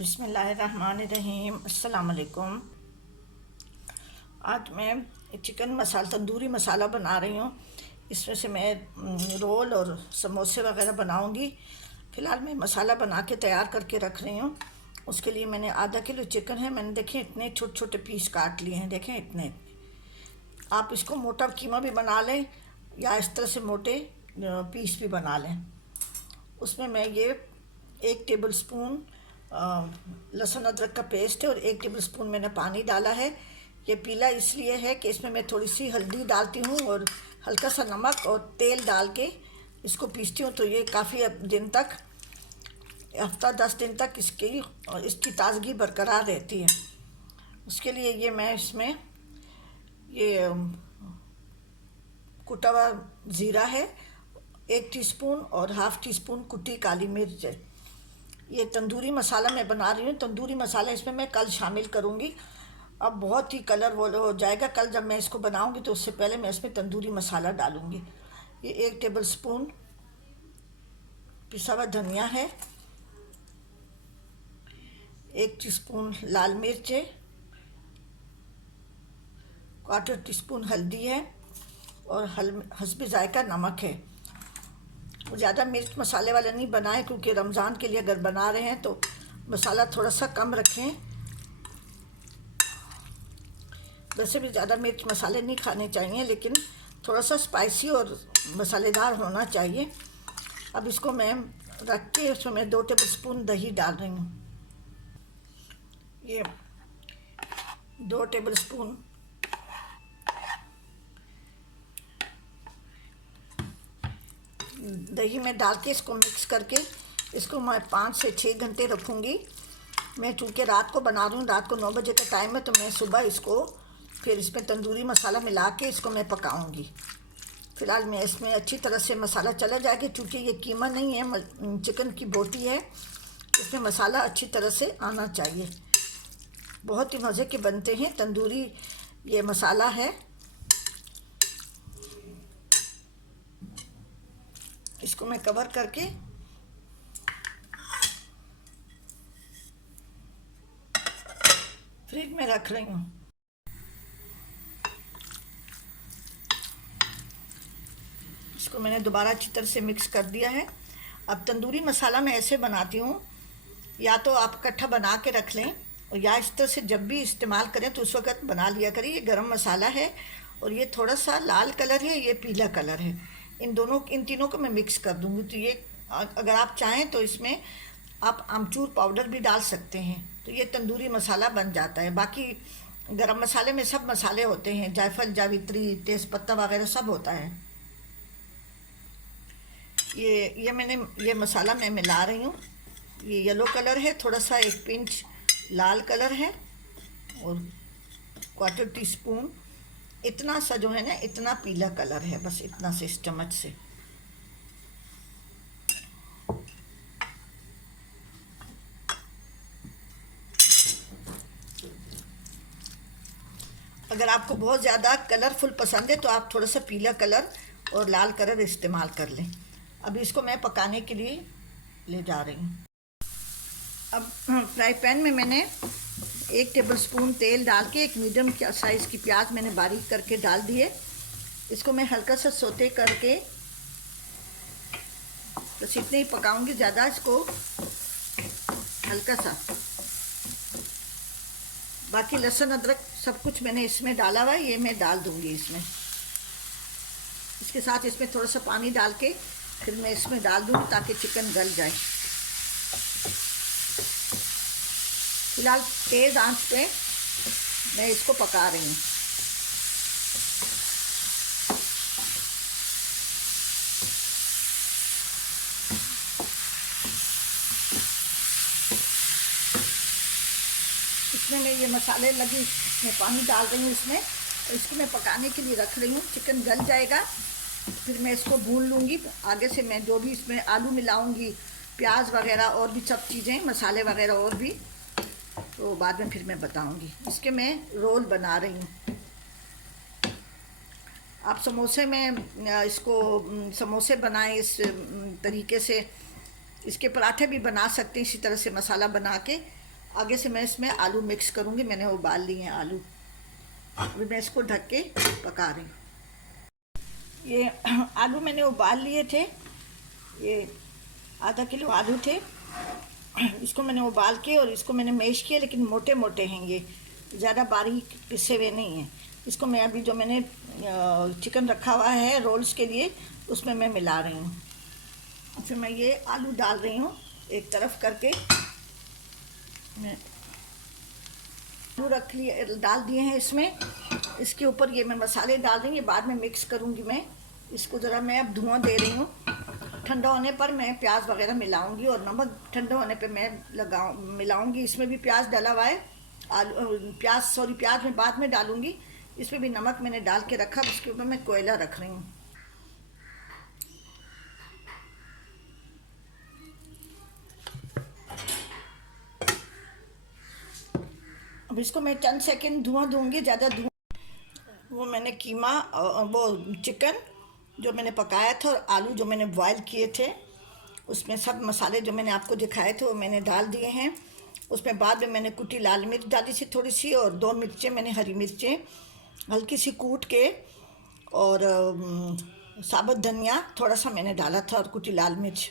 बिस्मिल्लाहिर्रहमानिर्रहीम। अस्सलाम वालेकुम। आज मैं चिकन मसाला तंदूरी मसाला बना रही हूँ। इसमें से मैं रोल और समोसे वगैरह बनाऊँगी। फ़िलहाल मैं मसाला बना के तैयार करके रख रही हूँ। उसके लिए मैंने आधा किलो चिकन है, मैंने देखें इतने छोटे छोटे पीस काट लिए हैं, देखें इतने। आप इसको मोटा कीमा भी बना लें या इस तरह से मोटे पीस भी बना लें। उसमें मैं ये 1 टेबल स्पून लहसुन अदरक का पेस्ट है और 1 टेबल स्पून मैंने पानी डाला है। ये पीला इसलिए है कि इसमें मैं थोड़ी सी हल्दी डालती हूँ और हल्का सा नमक और तेल डाल के इसको पीसती हूँ, तो ये काफ़ी दिन तक, हफ्ता 10 दिन तक इसकी ताज़गी बरकरार रहती है। उसके लिए ये मैं इसमें ये कुटा हुआ ज़ीरा है 1 टीस्पून और हाफ़ टी स्पून कुटी काली मिर्च है। ये तंदूरी मसाला मैं बना रही हूँ। तंदूरी मसाला इसमें मैं कल शामिल करूँगी। अब बहुत ही कलर वो हो जाएगा कल जब मैं इसको बनाऊँगी, तो उससे पहले मैं इसमें तंदूरी मसाला डालूँगी। ये 1 टेबल स्पून पिसा हुआ धनिया है, 1 टीस्पून लाल मिर्च है, 1/4 टीस्पून हल्दी है और हस्बे जायका नमक है। ज़्यादा मिर्च मसाले वाला नहीं बनाएं, क्योंकि रमज़ान के लिए अगर बना रहे हैं तो मसाला थोड़ा सा कम रखें। वैसे भी ज़्यादा मिर्च मसाले नहीं खाने चाहिए, लेकिन थोड़ा सा स्पाइसी और मसालेदार होना चाहिए। अब इसको मैं रख के उसमें मैं 2 टेबल स्पून दही डाल रही हूँ। ये 2 टेबल स्पून दही में डाल के इसको मिक्स करके इसको मैं 5 से 6 घंटे रखूँगी। मैं चूँकि रात को बना रही हूँ, रात को 9 बजे का टाइम है, तो मैं सुबह इसको फिर इसमें तंदूरी मसाला मिला के इसको मैं पकाऊँगी। फ़िलहाल मैं इसमें अच्छी तरह से मसाला चला जाएगा, क्योंकि ये कीमा नहीं है, चिकन की बोटी है। इसमें मसाला अच्छी तरह से आना चाहिए। बहुत ही मज़े के बनते हैं तंदूरी ये मसाला है। इसको मैं कवर करके फ्रिज में रख रही हूँ। इसको मैंने दोबारा अच्छी तरह से मिक्स कर दिया है। अब तंदूरी मसाला मैं ऐसे बनाती हूँ, या तो आप इकट्ठा बना के रख लें और या इस तरह से जब भी इस्तेमाल करें तो उस वक़्त बना लिया करें। ये गरम मसाला है और ये थोड़ा सा लाल कलर है, ये पीला कलर है। इन तीनों को मैं मिक्स कर दूँगी। तो ये अगर आप चाहें तो इसमें आप आमचूर पाउडर भी डाल सकते हैं, तो ये तंदूरी मसाला बन जाता है। बाकी गरम मसाले में सब मसाले होते हैं, जायफल, जावित्री, तेज़पत्ता वगैरह सब होता है। ये मैंने ये मसाला मैं मिला रही हूँ। ये येलो कलर है, थोड़ा सा 1 पिंच लाल कलर है और 1/4 टीस्पून इतना सा जो है ना, इतना पीला कलर है, बस इतना से इस चम्मच से। अगर आपको बहुत ज़्यादा कलरफुल पसंद है तो आप थोड़ा सा पीला कलर और लाल कलर इस्तेमाल कर लें। अब इसको मैं पकाने के लिए ले जा रही हूँ। अब फ्राई पैन में मैंने 1 टेबल स्पून तेल डाल के एक मीडियम साइज़ की प्याज मैंने बारीक करके डाल दी है। इसको मैं हल्का सा सोते करके बस इतने ही पकाऊंगी, ज़्यादा इसको हल्का सा। बाकी लहसुन अदरक सब कुछ मैंने इसमें डाला हुआ है, ये मैं डाल दूंगी इसमें। इसके साथ इसमें थोड़ा सा पानी डाल के फिर मैं इसमें डाल दूंगी ताकि चिकन गल जाए। फिलहाल तेज़ आंच पे मैं इसको पका रही हूँ। इसमें मैं ये मसाले लगी, मैं पानी डाल रही हूँ इसमें, और इसको मैं पकाने के लिए रख रही हूँ। चिकन गल जाएगा फिर मैं इसको भून लूँगी। आगे से मैं जो भी इसमें आलू मिलाऊँगी, प्याज वगैरह और भी सब चीज़ें, मसाले वगैरह और भी, तो बाद में फिर मैं बताऊंगी। इसके मैं रोल बना रही हूँ। आप समोसे में इसको समोसे बनाएं इस तरीके से। इसके पराठे भी बना सकते हैं इसी तरह से मसाला बना के, आगे से मैं इसमें आलू मिक्स करूँगी। मैंने उबाल लिए हैं आलू, अभी मैं इसको ढक के पका रही हूँ। ये आलू मैंने उबाल लिए थे, ये आधा किलो आलू थे। इसको मैंने उबाल के और इसको मैंने मैश किया, लेकिन मोटे मोटे हैं ये, ज़्यादा बारीक पिसे हुए नहीं हैं। इसको मैं अभी जो मैंने चिकन रखा हुआ है रोल्स के लिए, उसमें मैं मिला रही हूँ। फिर मैं ये आलू डाल रही हूँ एक तरफ करके। मैं आलू रख लिए, डाल दिए हैं इसमें। इसके ऊपर ये मैं मसाले डाल रही हूँ, बाद में मिक्स करूँगी मैं इसको। ज़रा मैं अब धुआं दे रही हूँ। ठंडा होने पर मैं प्याज वगैरह मिलाऊंगी, और नमक ठंडा होने पे मैं मिलाऊंगी। इसमें भी प्याज डला हुआ है, आलू प्याज मैं बाद में डालूंगी। इसमें भी नमक मैंने डाल के रखा, उसके ऊपर मैं कोयला रख रही हूँ। अब इसको मैं चंद सेकंड धुआं दूंगी, ज़्यादा धुआं। वो मैंने कीमा, वो चिकन जो मैंने पकाया था और आलू जो मैंने बॉयल किए थे, उसमें सब मसाले जो मैंने आपको दिखाए थे वो मैंने डाल दिए हैं। उसमें बाद में मैंने कुटी लाल मिर्च डाली थी थोड़ी सी, और 2 मिर्चें मैंने हरी मिर्चें हल्की सी कूट के, और साबुत धनिया थोड़ा सा मैंने डाला था, और कुटी लाल मिर्च।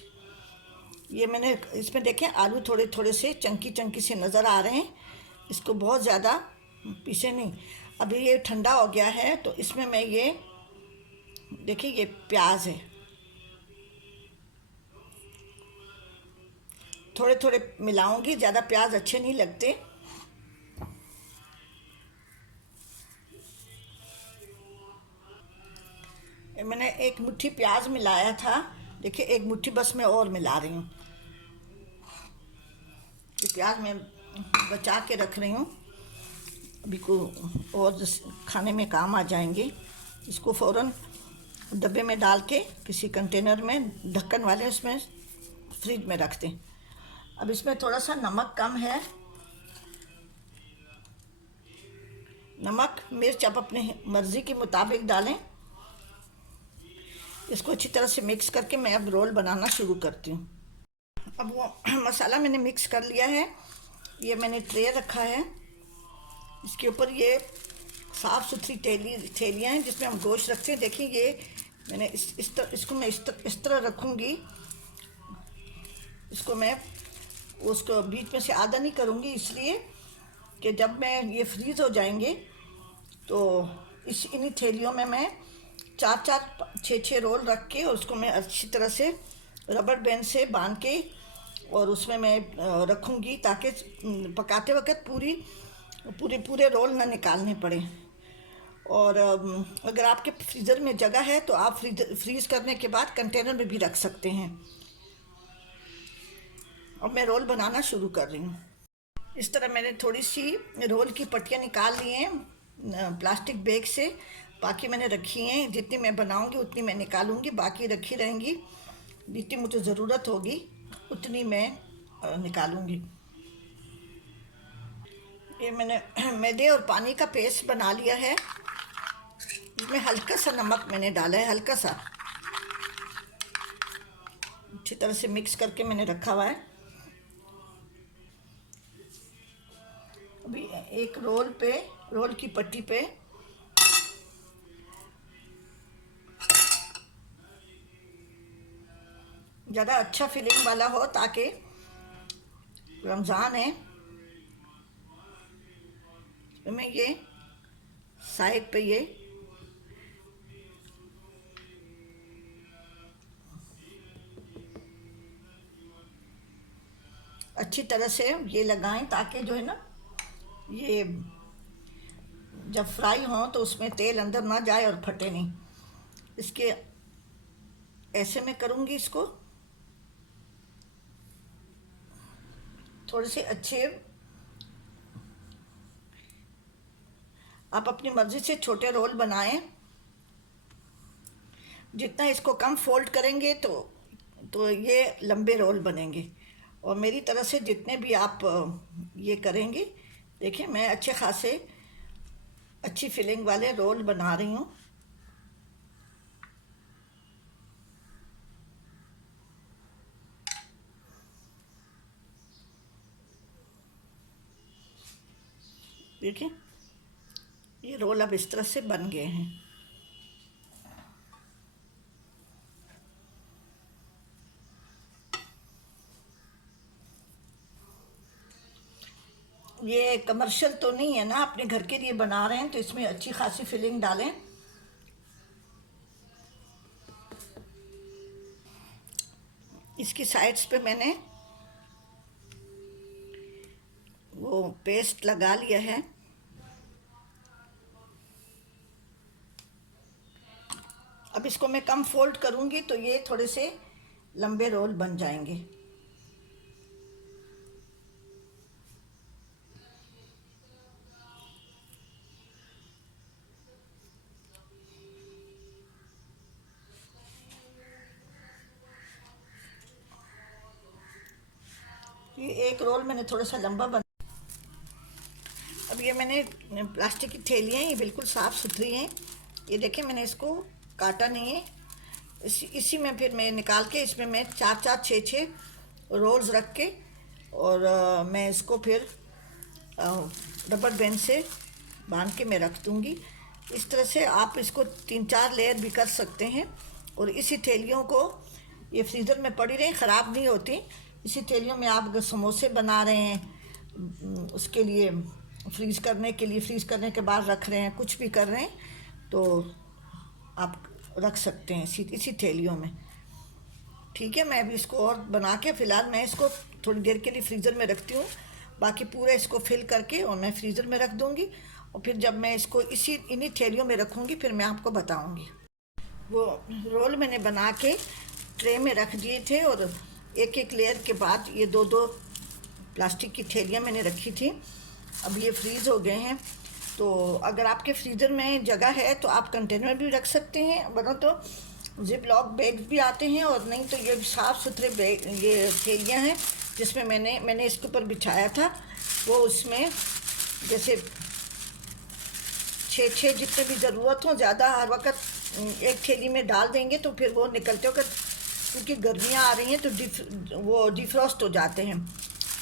ये मैंने इसमें देखें आलू थोड़े थोड़े से चंकी चंकी से नज़र आ रहे हैं, इसको बहुत ज़्यादा पीसे नहीं। अभी ये ठंडा हो गया है, तो इसमें मैं ये देखिए ये प्याज है, थोड़े थोड़े मिलाऊंगी, ज़्यादा प्याज अच्छे नहीं लगते। मैंने एक मुट्ठी प्याज मिलाया था, देखिए एक मुट्ठी बस मैं और मिला रही हूँ। ये प्याज मैं बचा के रख रही हूँ, अभी को और खाने में काम आ जाएंगे। इसको फ़ौरन डब्बे में डाल के किसी कंटेनर में ढक्कन वाले उसमें फ्रिज में रख दें। अब इसमें थोड़ा सा नमक कम है, नमक मिर्च आप अपने मर्ज़ी के मुताबिक डालें। इसको अच्छी तरह से मिक्स करके मैं अब रोल बनाना शुरू करती हूँ। अब वो मसाला मैंने मिक्स कर लिया है, ये मैंने ट्रे रखा है, इसके ऊपर ये साफ़ सुथरी थैलियाँ हैं जिसमें हम गोश्त रखते हैं। देखिए ये मैंने इसको मैं इस तरह रखूँगी। इसको मैं उसको बीच में से आधा नहीं करूँगी, इसलिए कि जब मैं ये फ्रीज़ हो जाएंगे तो इन्हीं थैलियों में मैं 4-4 6-6 रोल रख के, और उसको मैं अच्छी तरह से रबर बैंड से बांध के और उसमें मैं रखूँगी, ताकि पकाते वक्त पूरे रोल ना निकालने पड़े। और अगर आपके फ्रीज़र में जगह है तो आप फ्रीज़ करने के बाद कंटेनर में भी रख सकते हैं। अब मैं रोल बनाना शुरू कर रही हूँ। इस तरह मैंने थोड़ी सी रोल की पट्टियाँ निकाल ली हैं प्लास्टिक बैग से, बाकी मैंने रखी हैं। जितनी मैं बनाऊंगी उतनी मैं निकालूंगी, बाकी रखी रहेंगी। जितनी मुझे ज़रूरत होगी उतनी मैं निकालूंगी। ये मैंने मैदे और पानी का पेस्ट बना लिया है, इसमें हल्का सा नमक मैंने डाला है, हल्का सा, अच्छी तरह से मिक्स करके मैंने रखा हुआ है। अभी एक रोल की पट्टी पे ज़्यादा अच्छा फिलिंग वाला हो, ताकि रमज़ान है। तो मैं ये साइड पे ये अच्छी तरह से ये लगाएं, ताकि जो है ना ये जब फ्राई हो तो उसमें तेल अंदर ना जाए और फटे नहीं। इसके ऐसे मैं करूँगी, इसको थोड़े से अच्छे, आप अपनी मर्ज़ी से छोटे रोल बनाएं। जितना इसको कम फोल्ड करेंगे तो ये लंबे रोल बनेंगे। और मेरी तरफ से जितने भी आप ये करेंगे, देखिए मैं अच्छे खासे अच्छी फिलिंग वाले रोल बना रही हूँ। देखिए ये रोल अब इस तरह से बन गए हैं। ये कमर्शियल तो नहीं है ना, अपने घर के लिए बना रहे हैं तो इसमें अच्छी खासी फिलिंग डालें। इसकी साइड्स पे मैंने वो पेस्ट लगा लिया है। अब इसको मैं कम फोल्ड करूंगी तो ये थोड़े से लंबे रोल बन जाएंगे। ये एक रोल मैंने थोड़ा सा लंबा बना। अब ये मैंने प्लास्टिक की थैलियाँ, ये बिल्कुल साफ़ सुथरी हैं। ये देखें मैंने इसको काटा नहीं है। इसी में फिर मैं निकाल के इसमें मैं 4-4 6-6 रोल्स रख के और मैं इसको फिर रबर बैंड से बांध के मैं रख दूँगी। इस तरह से आप इसको 3-4 लेयर भी कर सकते हैं। और इसी थैलियों को ये फ्रीज़र में पड़ी रहें, ख़राब नहीं होती। इसी थैलियों में आप अगर समोसे बना रहे हैं, उसके लिए फ्रीज़ करने के लिए, फ्रीज़ करने के बाद रख रहे हैं, कुछ भी कर रहे हैं तो आप रख सकते हैं इसी थैलियों में। ठीक है, मैं अभी इसको और बना के फ़िलहाल मैं इसको थोड़ी देर के लिए फ्रीज़र में रखती हूँ। बाकी पूरा इसको फिल करके और मैं फ्रीज़र में रख दूँगी। और फिर जब मैं इसको इन्हीं थैलियों में रखूँगी फिर मैं आपको बताऊँगी। वो रोल मैंने बना के ट्रे में रख दिए थे और एक एक लेयर के बाद ये 2-2 प्लास्टिक की थैलियाँ मैंने रखी थी। अब ये फ्रीज़ हो गए हैं। तो अगर आपके फ्रीज़र में जगह है तो आप कंटेनर भी रख सकते हैं, वरना तो जिप लॉक बैग्स भी आते हैं। और नहीं तो ये साफ़ सुथरे बैग, ये थैलियाँ हैं जिसमें मैंने इसके ऊपर बिछाया था। वो उसमें जैसे 6-6 जितने भी ज़रूरत हो, ज़्यादा हर वक्त एक थैली में डाल देंगे तो फिर वो निकलते वक्त, क्योंकि गर्मियाँ आ रही हैं तो वो डिफ्रॉस्ट हो जाते हैं।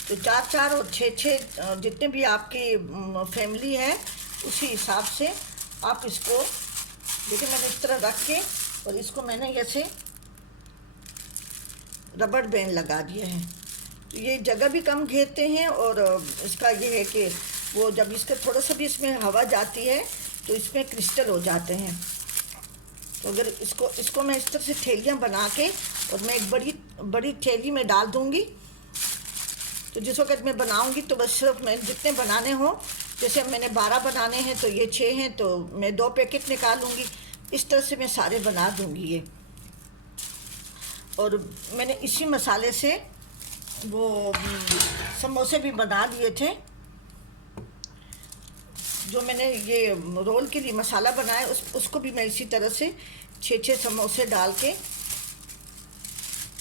तो 4-4 और 6-6 जितने भी आपकी फैमिली है उसी हिसाब से आप इसको देखिए। मैंने इस तरह रख के और इसको मैंने ऐसे रबर बैंड लगा दिया है। तो ये जगह भी कम घेरते हैं और इसका ये है कि वो जब इसका थोड़ा सा भी इसमें हवा जाती है तो इसमें क्रिस्टल हो जाते हैं। तो अगर इसको मैं इस तरह से थैलियाँ बना के और मैं एक बड़ी थैली में डाल दूँगी। तो जिस वक्त मैं बनाऊँगी तो बस सिर्फ मैं जितने बनाने हो, जैसे मैंने 12 बनाने हैं तो ये 6 हैं तो मैं 2 पैकेट निकालूँगी। इस तरह से मैं सारे बना दूँगी ये। और मैंने इसी मसाले से वो समोसे भी बना दिए थे। जो मैंने ये रोल के लिए मसाला बनाया उसको भी मैं इसी तरह से 6-6 समोसे डाल के,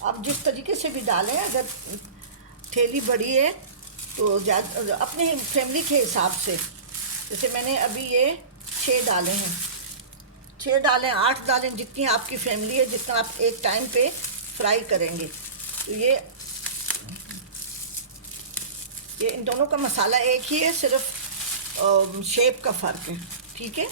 आप जिस तरीके से भी डालें, अगर थैली बड़ी है तो ज़्यादा अपने फैमिली के हिसाब से, जैसे मैंने अभी ये 6 डाले हैं, 6 डालें 8 डालें, जितनी आपकी फैमिली है, जितना आप एक टाइम पे फ्राई करेंगे। तो ये इन दोनों का मसाला एक ही है, सिर्फ शेप का फ़र्क है। ठीक है।